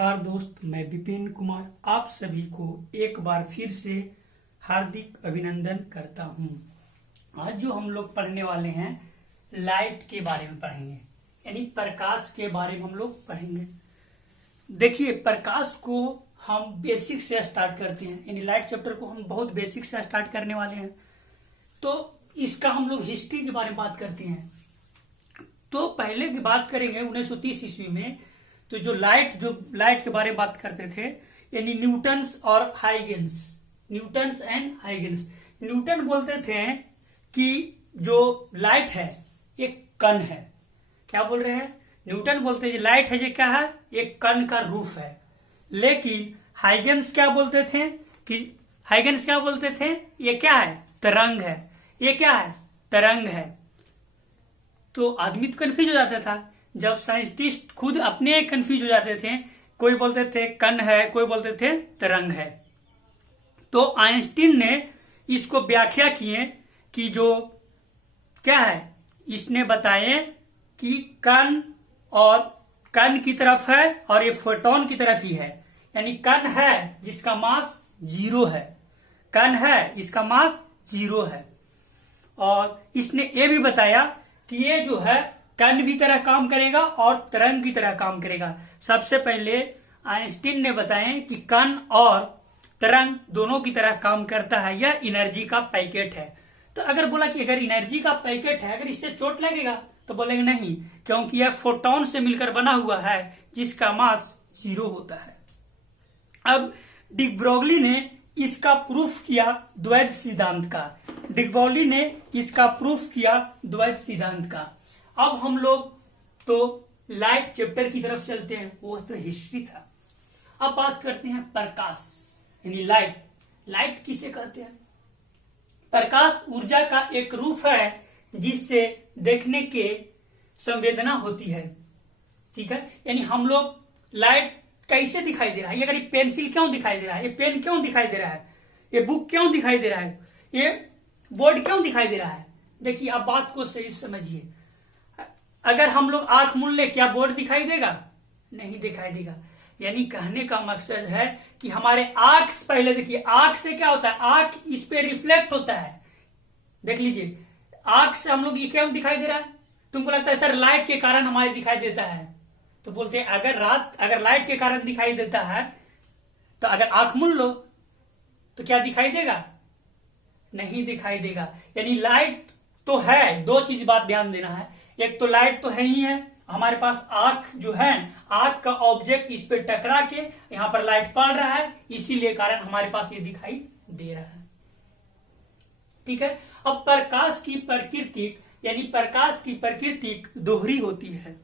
नमस्कार दोस्त, मैं विपिन कुमार आप सभी को एक बार फिर से हार्दिक अभिनंदन करता हूं। आज जो हम लोग पढ़ने वाले हैं लाइट के बारे में पढ़ेंगे, यानी प्रकाश के बारे में हम लोग पढ़ेंगे। देखिए, प्रकाश को हम बेसिक से स्टार्ट करते हैं, यानी लाइट चैप्टर को हम बहुत बेसिक से स्टार्ट करने वाले हैं। तो इसका हम लोग हिस्ट्री के बारे में बात करते हैं। तो पहले की बात करेंगे 1930 ईस्वी में, तो जो लाइट के बारे में बात करते थे, यानी न्यूटन्स और Huygens, Newton's and Huygens. Newton बोलते थे कि जो लाइट है एक कण है। क्या बोल रहे हैं? न्यूटन बोलते हैं लाइट है ये क्या है, एक कण का रूप है। लेकिन हाइगेंस क्या बोलते थे ये क्या है, तरंग है। ये क्या है, तरंग है। तो आदमी तो कंफ्यूज हो जाता था, जब साइंटिस्ट खुद अपने कंफ्यूज हो जाते थे। कोई बोलते थे कण है, कोई बोलते थे तरंग है। तो आइंस्टीन ने इसको व्याख्या किए कि जो क्या है, इसने बताए कि कण और कण की तरफ है और ये फोटोन की तरफ ही है। यानी कण है जिसका मास 0 है, कण है इसका मास 0 है। और इसने ये भी बताया कि ये जो है कण की तरह काम करेगा और तरंग की तरह काम करेगा। सबसे पहले आइंस्टीन ने बताया कि कण और तरंग दोनों की तरह काम करता है, यह एनर्जी का पैकेट है। तो अगर बोला कि अगर एनर्जी का पैकेट है, अगर इससे चोट लगेगा, तो बोलेंगे नहीं, क्योंकि यह फोटोन से मिलकर बना हुआ है जिसका मास 0 होता है। अब डी ब्रोगली ने इसका प्रूफ किया द्वैत सिद्धांत का। डी ब्रोगली ने इसका प्रूफ किया द्वैत सिद्धांत का। अब हम लोग तो लाइट चैप्टर की तरफ चलते हैं, वो तो हिस्ट्री था। अब बात करते हैं प्रकाश, यानी लाइट। लाइट किसे कहते हैं? प्रकाश ऊर्जा का एक रूप है जिससे देखने के संवेदना होती है। ठीक है, यानी हम लोग लाइट कैसे दिखाई दे रहा है, अगर ये पेंसिल क्यों दिखाई दे रहा है, ये पेन क्यों दिखाई दे रहा है, ये बुक क्यों दिखाई दे रहा है, ये बोर्ड क्यों दिखाई दे रहा है। देखिए, आप बात को सही समझिए। अगर हम लोग आंख मूंद ले, क्या बोर्ड दिखाई देगा? नहीं दिखाई देगा। यानी कहने का मकसद है कि हमारे आंख, पहले देखिए आंख से क्या होता है, आंख इस पे रिफ्लेक्ट होता है। देख लीजिए, आंख से हम लोग ये क्यों दिखाई दे रहा है? तुमको लगता है सर लाइट के कारण हमारे दिखाई देता है, तो बोलते हैं अगर लाइट के कारण दिखाई देता है, तो अगर आंख मूंद लो तो क्या दिखाई देगा? नहीं दिखाई देगा। यानी लाइट तो है, दो चीज बात ध्यान देना है। एक तो लाइट तो है ही है, हमारे पास आंख जो है, आंख का ऑब्जेक्ट इस पे टकरा के यहां पर लाइट पड़ रहा है, इसीलिए कारण हमारे पास ये दिखाई दे रहा है। ठीक है। अब प्रकाश की प्रकृति, यानी प्रकाश की प्रकृति दोहरी होती है।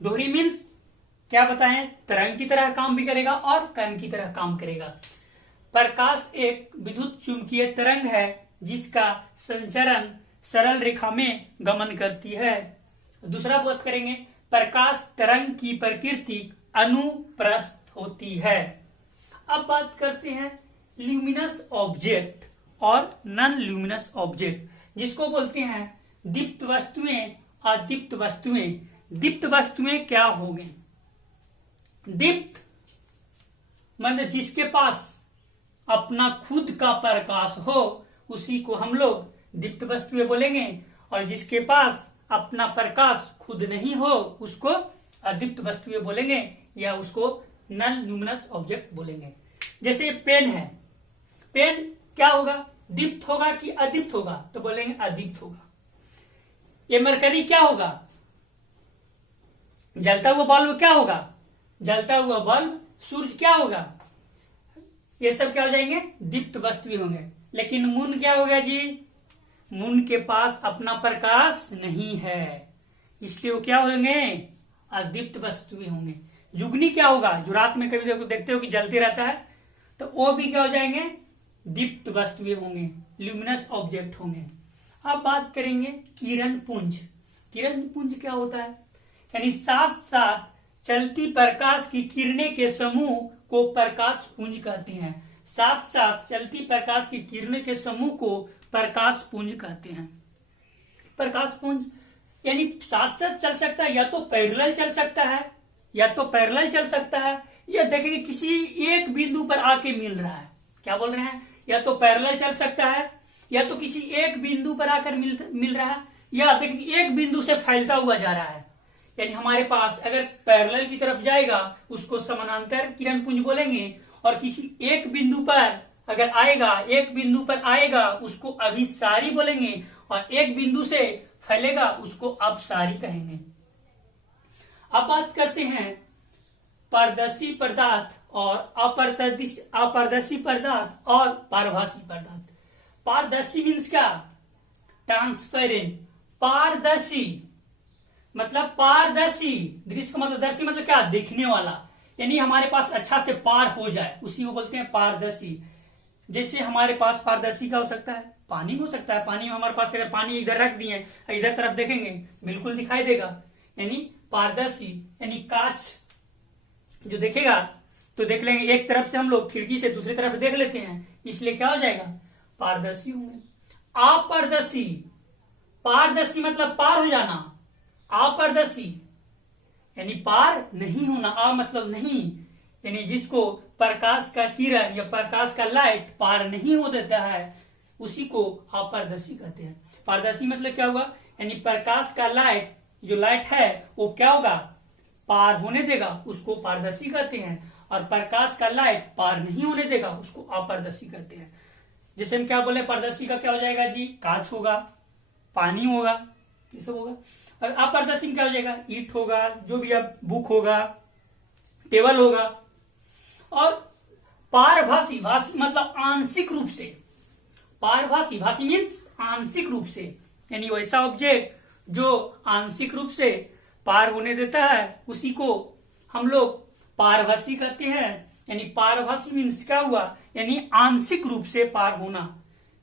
दोहरी मीन्स क्या बताएं? तरंग की तरह काम भी करेगा और कण की तरह काम करेगा। प्रकाश एक विद्युत चुंबकीय तरंग है जिसका संचरण सरल रेखा में गमन करती है। दूसरा बात करेंगे, प्रकाश तरंग की प्रकृति अनुप्रस्थ होती है। अब बात करते हैं ल्यूमिनस ऑब्जेक्ट और नॉन ल्यूमिनस ऑब्जेक्ट, जिसको बोलते हैं दीप्त वस्तुएं, अदीप्त वस्तुएं। दीप्त वस्तुएं क्या होंगे? दीप्त मतलब जिसके पास अपना खुद का प्रकाश हो, उसी को हम लोग दीप्त वस्तुएं बोलेंगे। और जिसके पास अपना प्रकाश खुद नहीं हो, उसको अदीप्त वस्तुएं बोलेंगे, या उसको नॉन ल्यूमिनस ऑब्जेक्ट बोलेंगे। जैसे पेन है, पेन क्या होगा? दीप्त होगा कि अदीप्त होगा? तो बोलेंगे अदीप्त होगा। ये मरकरी क्या होगा? जलता हुआ बल्ब क्या होगा? जलता हुआ बल्ब। सूर्य क्या होगा? ये सब क्या हो जाएंगे? दीप्त वस्तुएं होंगे। लेकिन मून क्या होगा जी? मून के पास अपना प्रकाश नहीं है, इसलिए वो क्या होंगे? अदीप्त वस्तुएं होंगे। जुगनी क्या होगा? जो रात में कभी देखते हो कि जलते रहता है, तो वो भी क्या हो जाएंगे? दीप्त वस्तुएं होंगे, ल्यूमिनस ऑब्जेक्ट होंगे। अब बात करेंगे किरण पुंज। किरण पुंज क्या होता है? यानी साथ साथ चलती प्रकाश की किरणें के समूह को प्रकाश पुंज कहते हैं। साथ साथ चलती प्रकाश की किरणें के समूह को प्रकाश पुंज कहते हैं। प्रकाश पुंज यानी साथ साथ चल सकता है, या तो पैरेलल चल सकता है, ये देखेंगे किसी एक बिंदु पर आके मिल रहा है। क्या बोल रहे हैं, या तो पैरेलल चल सकता है, या तो किसी एक बिंदु पर आकर मिल रहा है, या देखेंगे एक बिंदु से फैलता हुआ जा रहा है। यानी हमारे पास अगर पैरेलल की तरफ जाएगा उसको समानांतर किरण पुंज बोलेंगे, और किसी एक बिंदु पर अगर आएगा, एक बिंदु पर आएगा उसको अभिसारी बोलेंगे, और एक बिंदु से फैलेगा उसको अपसारी कहेंगे। अब बात करते हैं पारदर्शी पदार्थ और अपारदर्शी पदार्थ और पारभासी पदार्थ। पारदर्शी मीन्स क्या, ट्रांसपेरेंट। पारदर्शी मतलब पारदर्शी, दृश्य का मतलब दर्शी मतलब क्या, दिखने वाला, यानी हमारे पास अच्छा से पार हो जाए, उसी को बोलते हैं पारदर्शी। जैसे हमारे पास पारदर्शी का हो सकता है, पानी हो सकता है। पानी में हमारे पास अगर पानी इधर रख दिए, इधर तरफ देखेंगे बिल्कुल दिखाई देगा, यानी पारदर्शी। यानी कांच जो देखेगा तो देख लेंगे, एक तरफ से हम लोग खिड़की से दूसरी तरफ देख लेते हैं, इसलिए क्या हो जाएगा, पारदर्शी होंगे। अपारदर्शी, पारदर्शी मतलब पार हो जाना, अपारदर्शी यानी पार नहीं होना। आ मतलब नहीं, यानी जिसको प्रकाश का किरण या प्रकाश का लाइट पार नहीं हो देता है उसी को अपारदर्शी कहते हैं। पारदर्शी मतलब क्या हुआ, यानी प्रकाश का लाइट, जो लाइट है वो क्या होगा, पार होने देगा, उसको पारदर्शी कहते हैं। और प्रकाश का लाइट पार नहीं होने देगा उसको अपारदर्शी कहते हैं। जैसे हम क्या बोले, पारदर्शी का क्या हो जाएगा जी, कांच होगा, पानी होगा, ये सब होगा। और अपारदर्शी में क्या हो जाएगा, ईंट होगा, जो भी अब बुक होगा, टेबल होगा। और पारभासी, भाषी मतलब आंशिक रूप से, पारभासी, भाषी मीन्स आंशिक रूप से, यानी वैसा ऑब्जेक्ट जो आंशिक रूप से पार होने देता है उसी को हम लोग पारभासी कहते हैं। यानी पारभासी मीन्स क्या हुआ, यानी आंशिक रूप से पार होना।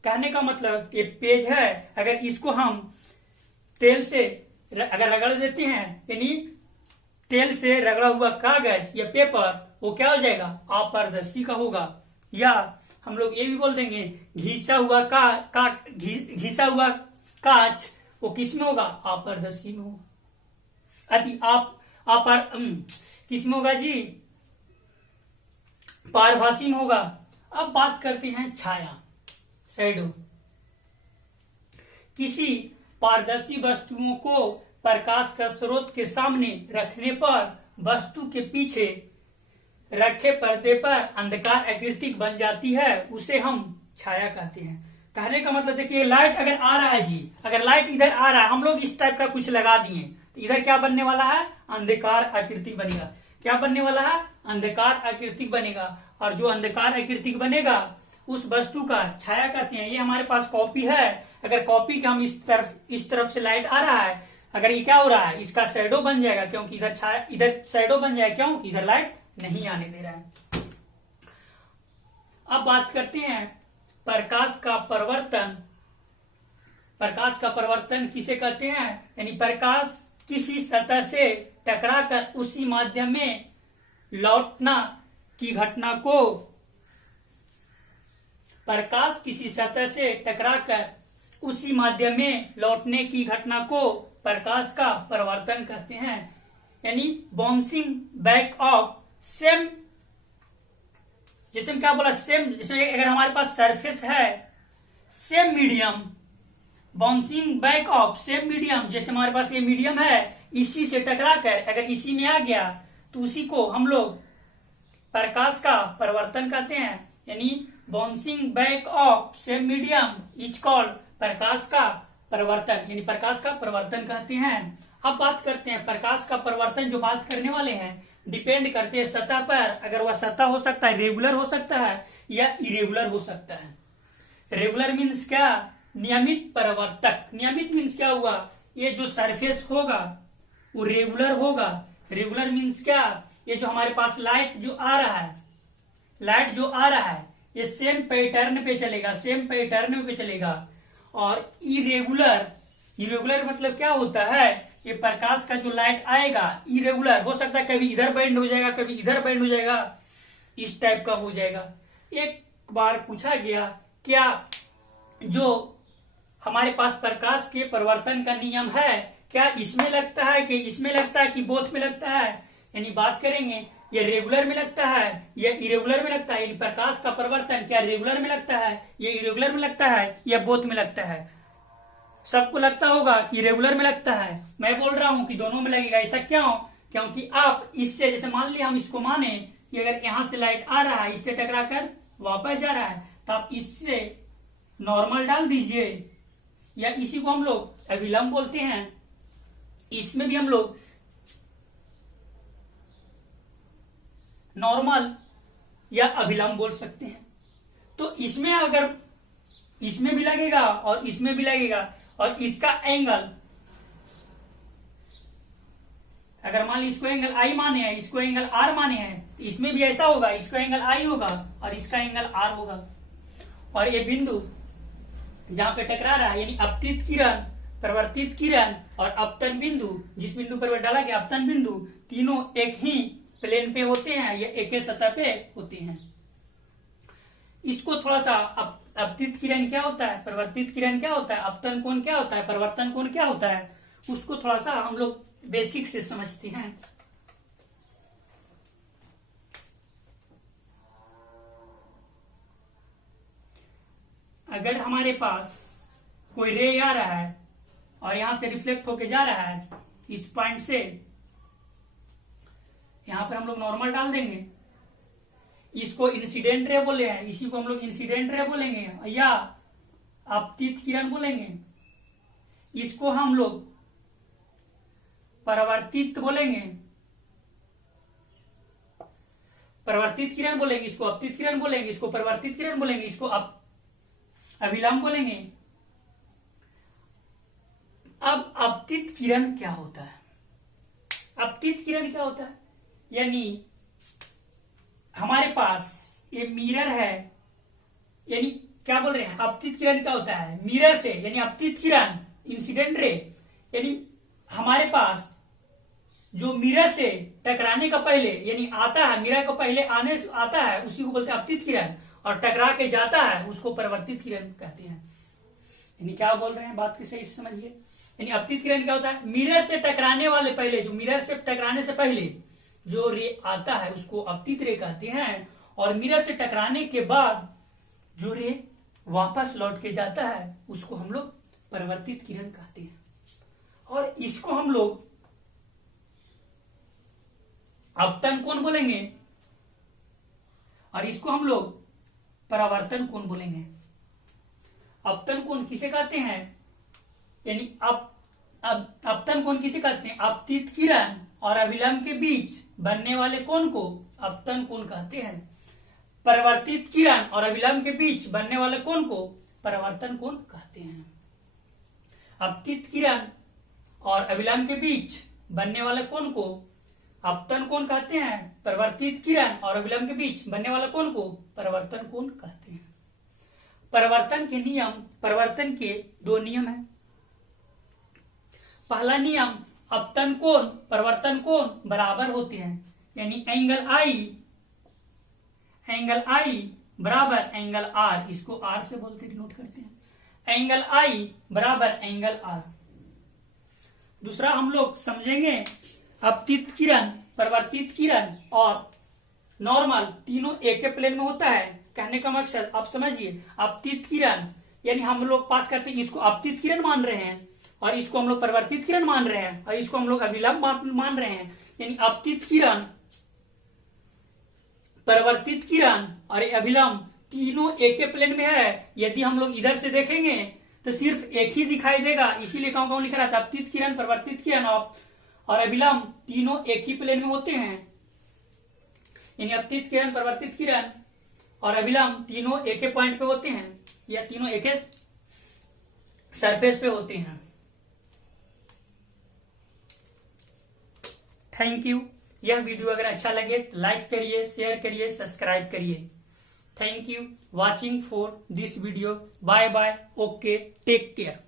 कहने का मतलब एक पेज है, अगर इसको हम तेल से अगर रगड़ देते हैं, यानी तेल से रगड़ा हुआ कागज या पेपर, वो क्या हो जाएगा, अपारदर्शी का होगा। या हम लोग ये भी बोल देंगे, घिसा हुआ घिसा हुआ कांच वो किस में होगा, अपारदर्शी में होगा। अति आप किस में होगा जी, पारभासी में होगा। अब बात करते हैं छाया, शैडो। किसी पारदर्शी वस्तुओं को प्रकाश का स्रोत के सामने रखने पर वस्तु के पीछे रखे पर्दे पर अंधकार आकृति बन जाती है, उसे हम छाया कहते हैं। कहने का मतलब देखिए, लाइट अगर आ रहा है जी, अगर लाइट इधर आ रहा है, हम लोग इस टाइप का कुछ लगा दिए तो इधर क्या बनने वाला है, अंधकार आकृति बनेगा। क्या बनने वाला है, अंधकार आकृति बनेगा। और जो अंधकार आकृति बनेगा उस वस्तु का छाया कहते हैं। ये हमारे पास कॉपी है, अगर कॉपी का हम इस तरफ से लाइट आ रहा है, अगर ये क्या हो रहा है, इसका शैडो बन जाएगा, क्योंकि इधर छाया, इधर शैडो बन जाएगा, क्यों, इधर लाइट नहीं आने दे रहा है। अब बात करते हैं प्रकाश का परिवर्तन। प्रकाश का परिवर्तन किसे कहते हैं, यानी प्रकाश किसी सतह से टकराकर उसी माध्यम में लौटना की घटना को, प्रकाश किसी सतह से टकराकर उसी माध्यम में लौटने की घटना को प्रकाश का परिवर्तन कहते हैं। यानी बाउंसिंग बैक ऑफ सेम, जैसे क्या बोला, सेम, जैसे अगर हमारे पास सरफेस है same medium, bouncing back of same medium, जैसे हमारे पास ये मीडियम है, इसी से टकराकर अगर इसी में आ गया तो उसी को हम लोग प्रकाश का परिवर्तन कहते हैं। यानी bouncing back of same medium is called प्रकाश का परिवर्तन, यानी प्रकाश का परिवर्तन कहते हैं। अब बात करते हैं प्रकाश का परिवर्तन, जो बात करने वाले हैं डिपेंड करते हैं सतह पर। अगर वह सतह हो सकता है, रेगुलर हो सकता है या इरेगुलर हो सकता है। रेगुलर मीन्स क्या, नियमित परिवर्तक। नियमित मीन्स क्या हुआ, ये जो सरफेस होगा वो रेगुलर होगा। रेगुलर मीन्स क्या, ये जो हमारे पास लाइट जो आ रहा है, लाइट जो आ रहा है ये सेम पैटर्न पे चलेगा, सेम पैटर्न पे चलेगा। और इरेगुलर, इरेगुलर मतलब क्या होता है, ये प्रकाश का जो लाइट आएगा इरेगुलर हो सकता है, कभी इधर बेंड हो जाएगा, कभी इधर बेंड हो जाएगा, इस टाइप का हो जाएगा। एक बार पूछा गया, क्या जो हमारे पास प्रकाश के परिवर्तन का नियम है क्या इसमें लगता है कि इसमें लगता है कि बोथ में लगता है, यानी बात करेंगे ये रेगुलर में लगता है या इरेगुलर में लगता है, प्रकाश का परिवर्तन क्या रेगुलर में लगता है या इरेगुलर में लगता है या बोथ में लगता है। सबको लगता होगा कि रेगुलर में लगता है, मैं बोल रहा हूं कि दोनों में लगेगा। ऐसा क्यों? क्योंकि आप इससे, जैसे मान लिया हम इसको माने कि अगर यहां से लाइट आ रहा है, इससे टकराकर वापस जा रहा है, तो आप इससे नॉर्मल डाल दीजिए, या इसी को हम लोग अभिलंब बोलते हैं। इसमें भी हम लोग नॉर्मल या अभिलंब बोल सकते हैं। तो इसमें अगर इसमें भी लगेगा और इसमें भी लगेगा, और इसका एंगल अगर मान ली इसको एंगल आई माने हैं, इसको एंगल आर माने हैं, तो इसमें भी ऐसा होगा, इसका एंगल आई होगा और इसका एंगल आर होगा। और ये बिंदु जहां पे टकरा रहा है, यानी अपतित किरण, परिवर्तित किरण और अपतन बिंदु, जिस बिंदु पर डाला गया अपतन बिंदु, तीनों एक ही प्लेन पे होते हैं या एक ही सतह पे होते हैं। इसको थोड़ा सा अपतित किरण क्या होता है, परिवर्तित किरण क्या होता है, अपतन कोण क्या होता है, परिवर्तन कोण क्या होता है, उसको थोड़ा सा हम लोग बेसिक से समझते हैं। अगर हमारे पास कोई रे आ रहा है और यहां से रिफ्लेक्ट होके जा रहा है, इस पॉइंट से यहां पर हम लोग नॉर्मल डाल देंगे, इसको इंसिडेंट रे बोले हैं, इसी को हम लोग इंसिडेंट रे बोलेंगे या अपतित किरण बोलेंगे। इसको हम लोग परावर्तित बोलेंगे, परावर्तित किरण बोलेंगे, इसको अपतित किरण बोलेंगे, इसको परावर्तित किरण बोलेंगे, इसको अभिलंब बोलेंगे। अब अपतित किरण क्या होता है? अपतित किरण क्या होता है? यानी हमारे पास ये मिरर है, यानी क्या बोल रहे हैं, अपतित किरण क्या होता है, मिरर से, यानी अपतित किरण इंसिडेंट रे, यानी हमारे पास जो मिरर से टकराने का पहले यानी आता है, मिरर को पहले आने आता है, उसी को बोलते हैं अपतित किरण, और टकरा के जाता है उसको परावर्तित किरण कहते हैं। यानी क्या बोल रहे हैं, बात की सही से समझिए। यानी अपतित किरण क्या होता है, मिरर से टकराने वाले पहले, जो मिरर से टकराने से पहले जो रे आता है उसको अपतित रे कहते हैं, और मिरर से टकराने के बाद जो रे वापस लौट के जाता है उसको हम लोग परावर्तित किरण कहते हैं। और इसको हम लोग अपतन कोण बोलेंगे और इसको हम लोग परावर्तन कोण बोलेंगे। अपतन कोण किसे कहते हैं, यानी अपतन कोण किसे कहते हैं, अपतित किरण और अभिलंब के बीच बनने वाले कोण को अपतन कोण कहते हैं। परावर्तित किरण और अभिलंब के बीच बनने वाले कोण को परावर्तन कोण कहते हैं। अपतित किरण और अभिलंब के बीच बनने वाले कोण को अपतन कोण कहते हैं। परावर्तित किरण और अभिलंब के बीच बनने वाले कोण को परावर्तन कोण कहते हैं। परावर्तन के नियम, परावर्तन के दो नियम हैं। पहला नियम, अपतन कोण परावर्तन कोण बराबर होते हैं, यानी एंगल आई बराबर एंगल आर, इसको आर से बोलते डिनोट करते हैं, एंगल आई बराबर एंगल आर। दूसरा हम लोग समझेंगे, अपतित किरण, परावर्तित किरण और नॉर्मल तीनों एक ही प्लेन में होता है। कहने का मकसद आप समझिए, अपतित किरण यानी हम लोग पास करते हैं, इसको अपतित किरण मान रहे हैं और इसको हम लोग परावर्तित किरण मान रहे हैं और इसको हम लोग अभिलंब मान रहे हैं। यानी अपतित किरण, परावर्तित किरण और अभिलंब तीनों एक ही प्लेन में है। यदि हम लोग इधर से देखेंगे तो सिर्फ एक ही दिखाई देगा, इसीलिए कौन लिखा रहा था, अपतित किरण, परावर्तित किरण और अभिलंब तीनों एक ही प्लेन में होते हैं। यानी अपतित किरण, परावर्तित किरण और अभिलंब तीनों एक ही पॉइंट पे होते हैं या तीनों एक ही सरफेस पे होते हैं। Thank you. यह वीडियो अगर अच्छा लगे तो लाइक करिए, शेयर करिए, सब्सक्राइब करिए। Thank you watching for this video. Bye bye, okay, take care.